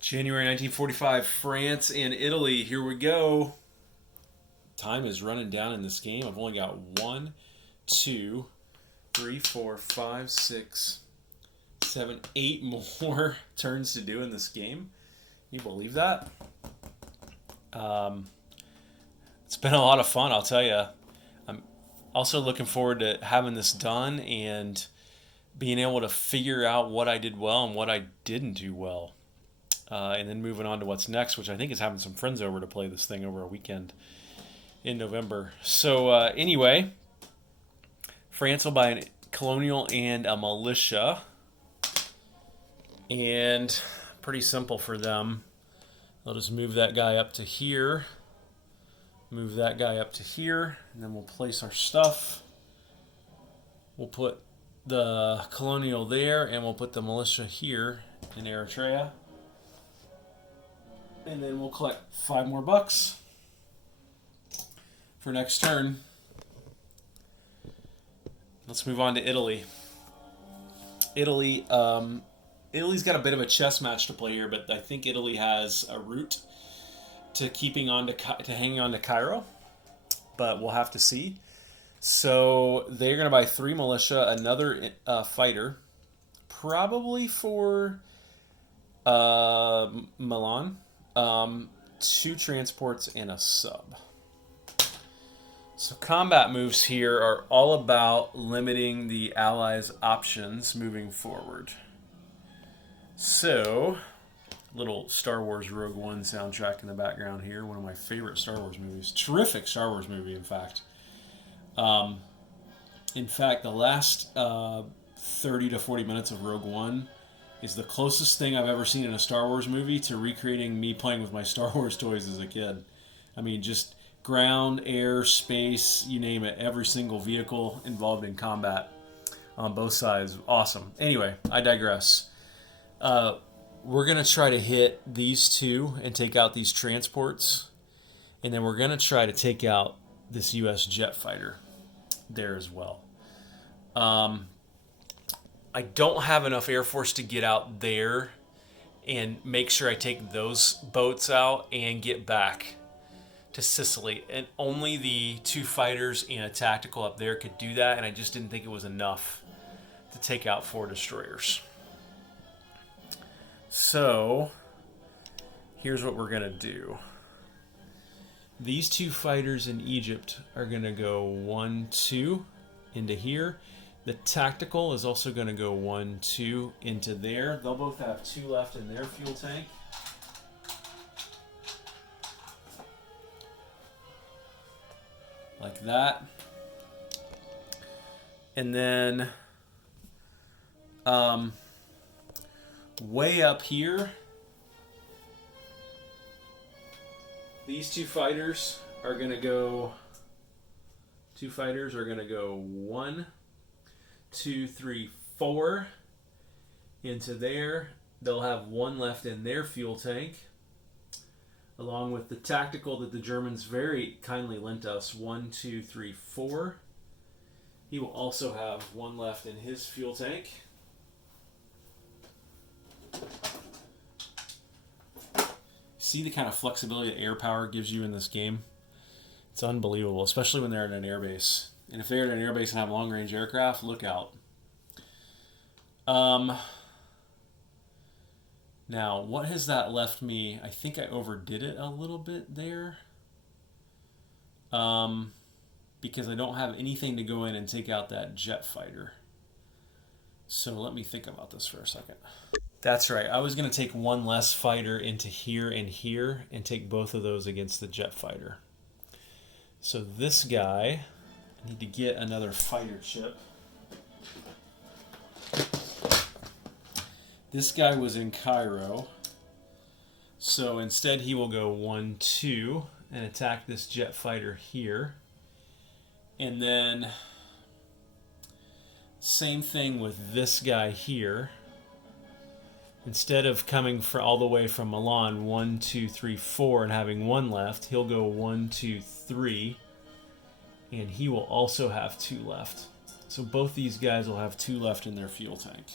January 1945, France and Italy. Here we go. Time is running down in this game. I've only got 1, 2, 3, 4, 5, 6, 7, 8 more turns to do in this game. Can you believe that? It's been a lot of fun, I'll tell you. I'm also looking forward to having this done and being able to figure out what I did well and what I didn't do well. And then moving on to what's next, which I think is having some friends over to play this thing over a weekend in November. So anyway, France will buy a colonial and a militia. And pretty simple for them. They'll just move that guy up to here. Move that guy up to here. And then we'll place our stuff. We'll put the colonial there, and we'll put the militia here in Eritrea. And then we'll collect 5 more bucks for next turn. Let's move on to Italy. Italy's got a bit of a chess match to play here, but I think Italy has a route to hanging on to Cairo, but we'll have to see. So they're going to buy 3 militia, another fighter, probably for Milan. 2 transports and a sub. So combat moves here are all about limiting the Allies' options moving forward. So, little Star Wars Rogue One soundtrack in the background here. One of my favorite Star Wars movies. Terrific Star Wars movie, in fact. The last 30 to 40 minutes of Rogue One is the closest thing I've ever seen in a Star Wars movie to recreating me playing with my Star Wars toys as a kid. I mean, just ground, air, space, you name it. Every single vehicle involved in combat on both sides. Awesome. Anyway, I digress. We're going to try to hit these 2 and take out these transports. And then we're going to try to take out this U.S. jet fighter there as well. I don't have enough Air Force to get out there and make sure I take those boats out and get back to Sicily. And only the 2 fighters and a tactical up there could do that, and I just didn't think it was enough to take out 4 destroyers. So, here's what we're going to do. These 2 fighters in Egypt are going to go 1, 2 into here. The tactical is also going to go 1, 2 into there. They'll both have 2 left in their fuel tank. Like that. And then way up here, these 2 fighters are going to go 1, 2, 3, 4 into there. They'll have 1 left in their fuel tank, along with the tactical that the Germans very kindly lent us. 1, 2, 3, 4. He will also have 1 left in his fuel tank. See the kind of flexibility that air power gives you in this game? It's unbelievable, especially when they're at an airbase. And if they're at an airbase and have long-range aircraft, look out. Now, what has that left me? I think I overdid it a little bit there. Because I don't have anything to go in and take out that jet fighter. So let me think about this for a second. That's right. I was going to take 1 less fighter into here and take both of those against the jet fighter. So this guy, I need to get another fighter chip. This guy was in Cairo. So instead he will go 1, 2 and attack this jet fighter here. And then same thing with this guy here. Instead of coming all the way from Milan, 1, 2, 3, 4, and having 1 left, he'll go 1, 2, 3, and he will also have 2 left. So both these guys will have 2 left in their fuel tank.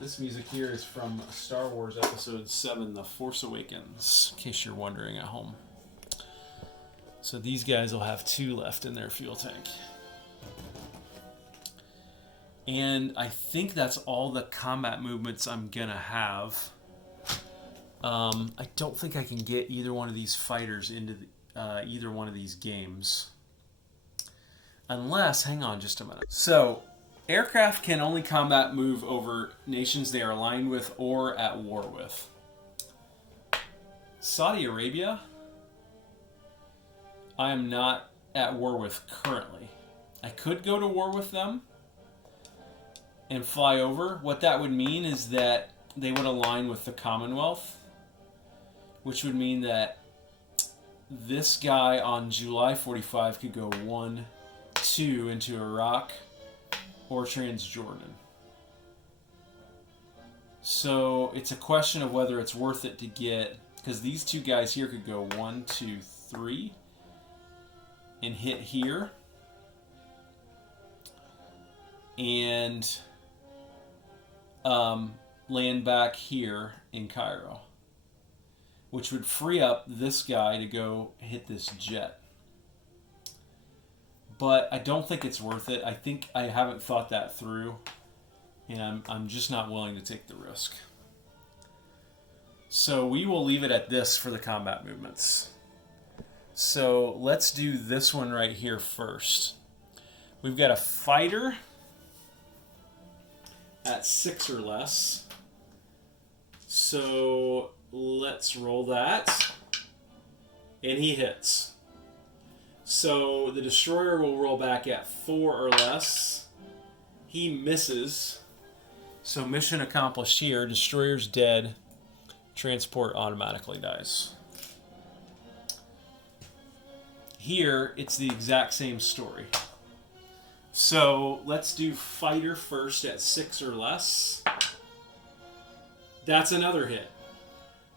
This music here is from Star Wars Episode 7, The Force Awakens, in case you're wondering at home. So these guys will have 2 left in their fuel tank. And I think that's all the combat movements I'm gonna have. I don't think I can get either one of these fighters into either one of these games. Unless, hang on just a minute. So, aircraft can only combat move over nations they are aligned with or at war with. Saudi Arabia, I am not at war with currently. I could go to war with them and fly over. What that would mean is that they would align with the Commonwealth, which would mean that this guy on July 45 could go 1, 2 into Iraq or Transjordan. So it's a question of whether it's worth it to get, because these 2 guys here could go 1, 2, 3 and hit here. And land back here in Cairo, which would free up this guy to go hit this jet. But I don't think it's worth it. I think I haven't thought that through, and I'm just not willing to take the risk. So we will leave it at this for the combat movements. So let's do this one right here first. We've got a fighter at 6 or less. So let's roll that. And he hits. So the destroyer will roll back at 4 or less. He misses. So mission accomplished here. Destroyer's dead. Transport automatically dies. Here, it's the exact same story. So let's do fighter first at 6 or less. That's another hit.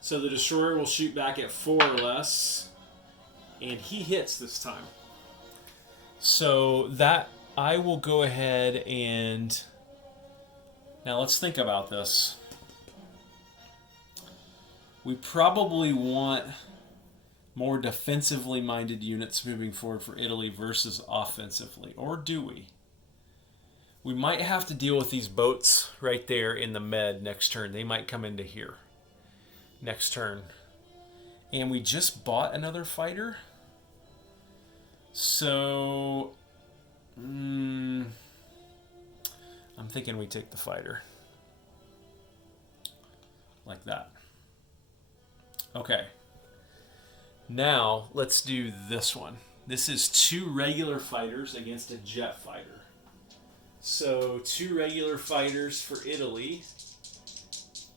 So the destroyer will shoot back at 4 or less. And he hits this time. So that, I will go ahead and... Now let's think about this. We probably want more defensively minded units moving forward for Italy versus offensively. Or do we? We might have to deal with these boats right there in the med next turn. They might come into here next turn. And we just bought another fighter. So, I'm thinking we take the fighter. Like that. Okay. Now, let's do this one. This is 2 regular fighters against a jet fighter. So, 2 regular fighters for Italy.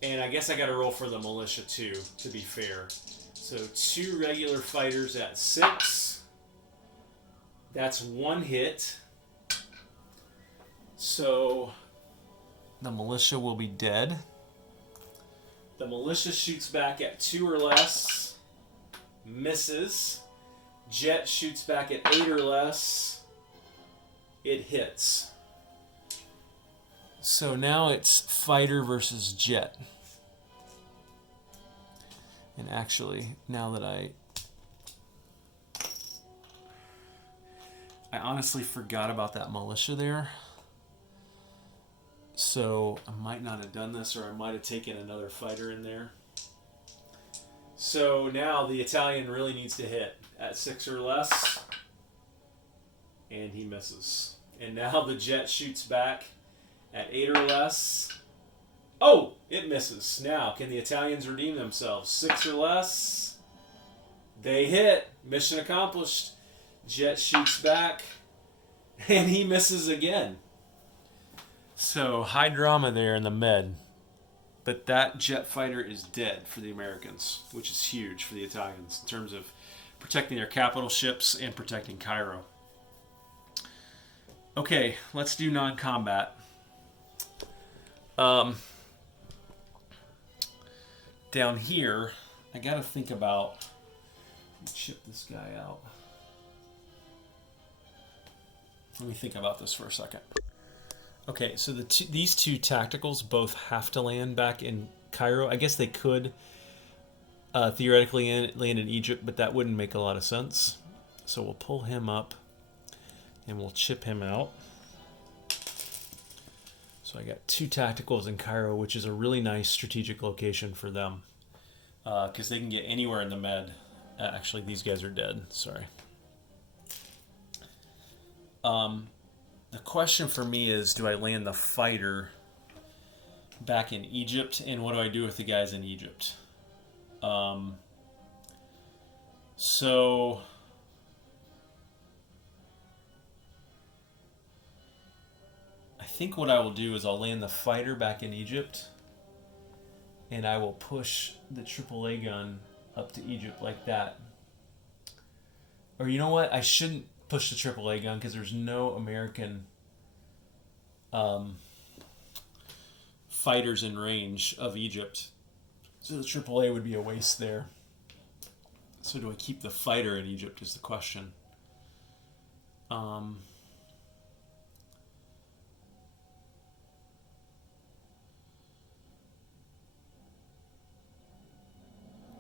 And I guess I got to roll for the militia too, to be fair. So, 2 regular fighters at 6. That's 1 hit. So, the militia will be dead. The militia shoots back at 2 or less. Misses. Jet shoots back at 8 or less. It hits. So now it's fighter versus jet. And actually, now that I honestly forgot about that militia there. So I might not have done this, or I might have taken another fighter in there. So now the Italian really needs to hit at 6 or less. And he misses. And now the jet shoots back at 8 or less. Oh, it misses. Now, can the Italians redeem themselves? 6 or less. They hit. Mission accomplished. Jet shoots back. And he misses again. So, high drama there in the med. But that jet fighter is dead for the Americans, which is huge for the Italians in terms of protecting their capital ships and protecting Cairo. Okay, let's do non-combat. Down here, I gotta think about... Ship this guy out. Let me think about this for a second. Okay, so these two tacticals both have to land back in Cairo. I guess they could theoretically land in Egypt, but that wouldn't make a lot of sense. So we'll pull him up and we'll chip him out. So I got two tacticals in Cairo, which is a really nice strategic location for them because they can get anywhere in the Med. Actually, these guys are dead. Sorry. The question for me is, do I land the fighter back in Egypt, and what do I do with the guys in Egypt? So I think what I will do is I'll land the fighter back in Egypt, and I will push the AAA gun up to Egypt like that. Or you know what? I shouldn't push the AAA gun because there's no American fighters in range of Egypt. So the AAA would be a waste there. So do I keep the fighter in Egypt is the question.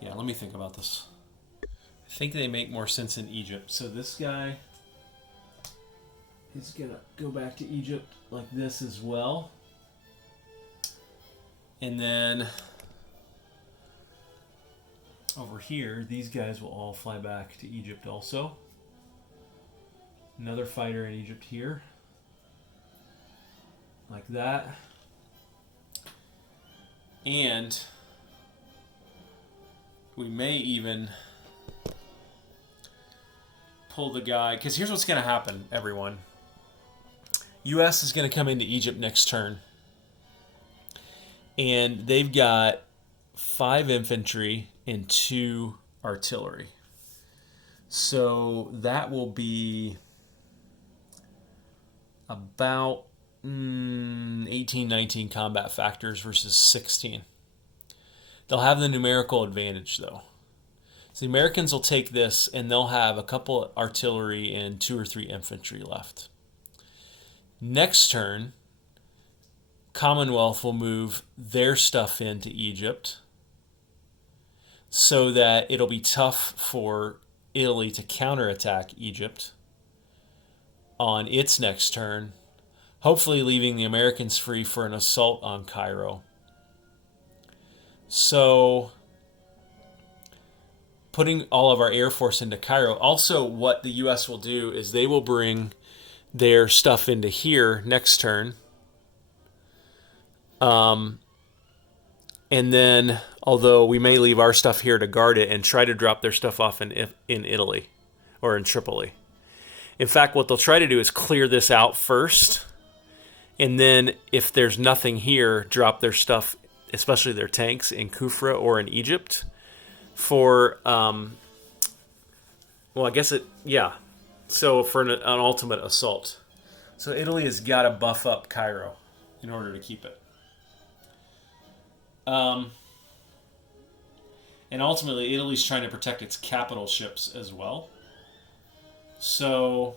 Yeah, let me think about this. I think they make more sense in Egypt. So this guy is going to go back to Egypt like this as well. And then over here, these guys will all fly back to Egypt also. Another fighter in Egypt here. Like that. And we may even pull the guy, because here's what's going to happen, everyone. U.S. is going to come into Egypt next turn. And they've got 5 infantry and 2 artillery. So that will be about 18, 19 combat factors versus 16. They'll have the numerical advantage, though. So the Americans will take this, and they'll have a couple artillery and 2 or 3 infantry left. Next turn, Commonwealth will move their stuff into Egypt so that it'll be tough for Italy to counterattack Egypt on its next turn, hopefully leaving the Americans free for an assault on Cairo. So putting all of our Air Force into Cairo. Also, what the U.S. will do is they will bring their stuff into here next turn. And then, although we may leave our stuff here to guard it and try to drop their stuff off in Italy or in Tripoli. In fact, what they'll try to do is clear this out first. And then if there's nothing here, drop their stuff, especially their tanks, in Kufra or in Egypt for, well, I guess so for an ultimate assault. So Italy has got to buff up Cairo in order to keep it. And ultimately, Italy's trying to protect its capital ships as well. So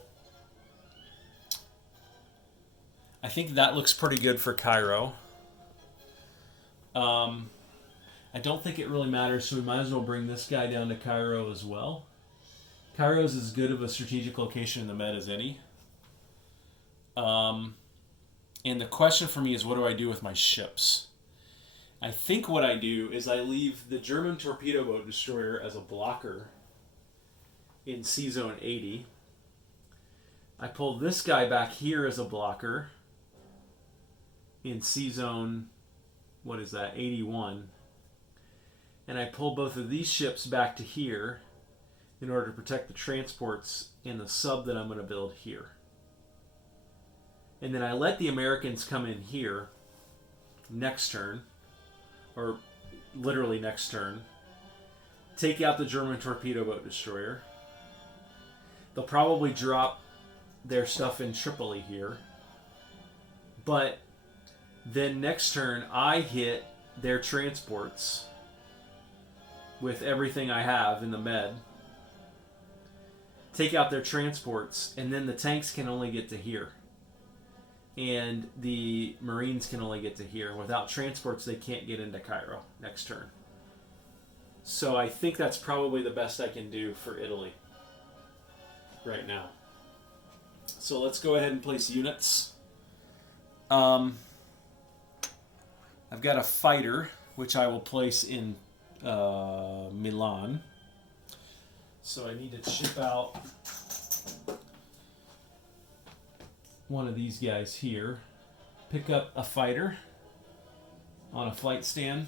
I think that looks pretty good for Cairo. I don't think it really matters, so we might as well bring this guy down to Cairo as well. Cairo's as good of a strategic location in the Med as any. And the question for me is, what do I do with my ships? I think what I do is I leave the German torpedo boat destroyer as a blocker in C-Zone 80. I pull this guy back here as a blocker in C-Zone, 81. And I pull both of these ships back to here in order to protect the transports and the sub that I'm going to build here. And then I let the Americans come in here next turn, or literally next turn, take out the German torpedo boat destroyer. They'll probably drop their stuff in Tripoli here. But then next turn, I hit their transports with everything I have in the Med. Take out their transports, and then the tanks can only get to here. and the Marines can only get to here. Without transports, they can't get into Cairo next turn. So I think that's probably the best I can do for Italy right now. So let's go ahead and place units. I've got a fighter, which I will place in Milan. So I need to ship out one of these guys here, pick up a fighter on a flight stand,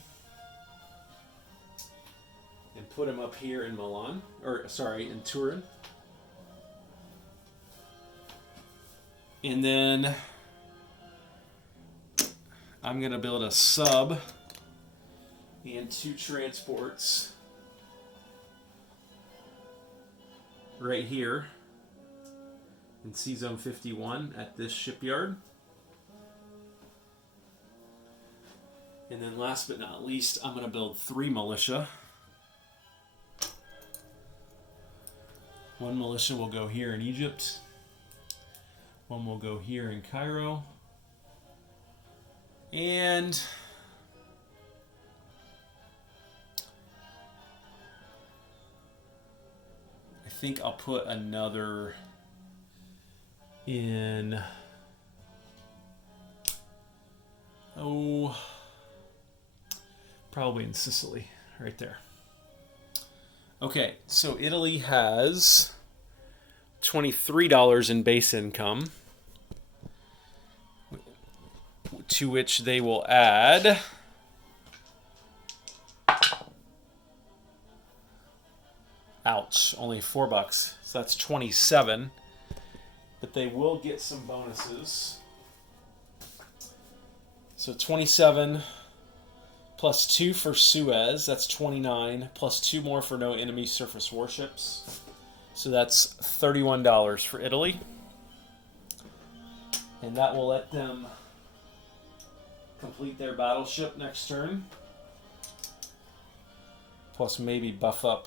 and put him up here in Milan, or sorry, in Turin. And then I'm going to build a sub and 2 transports right here in C Zone 51 at this shipyard. And then last but not least, I'm going to build 3 militia. 1 militia will go here in Egypt. 1 will go here in Cairo. And I think I'll put another in, probably in Sicily, right there. Okay, so Italy has $23 in base income, to which they will add ouch, only $4, so that's 27. But they will get some bonuses. So 27 plus 2 for Suez, that's 29, plus 2 more for no enemy surface warships. So that's $31 for Italy. And that will let them complete their battleship next turn. Plus maybe buff up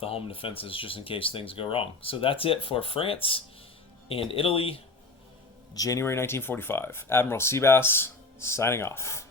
the home defenses just in case things go wrong. So that's it for France and Italy, January 1945. Admiral Seabass, signing off.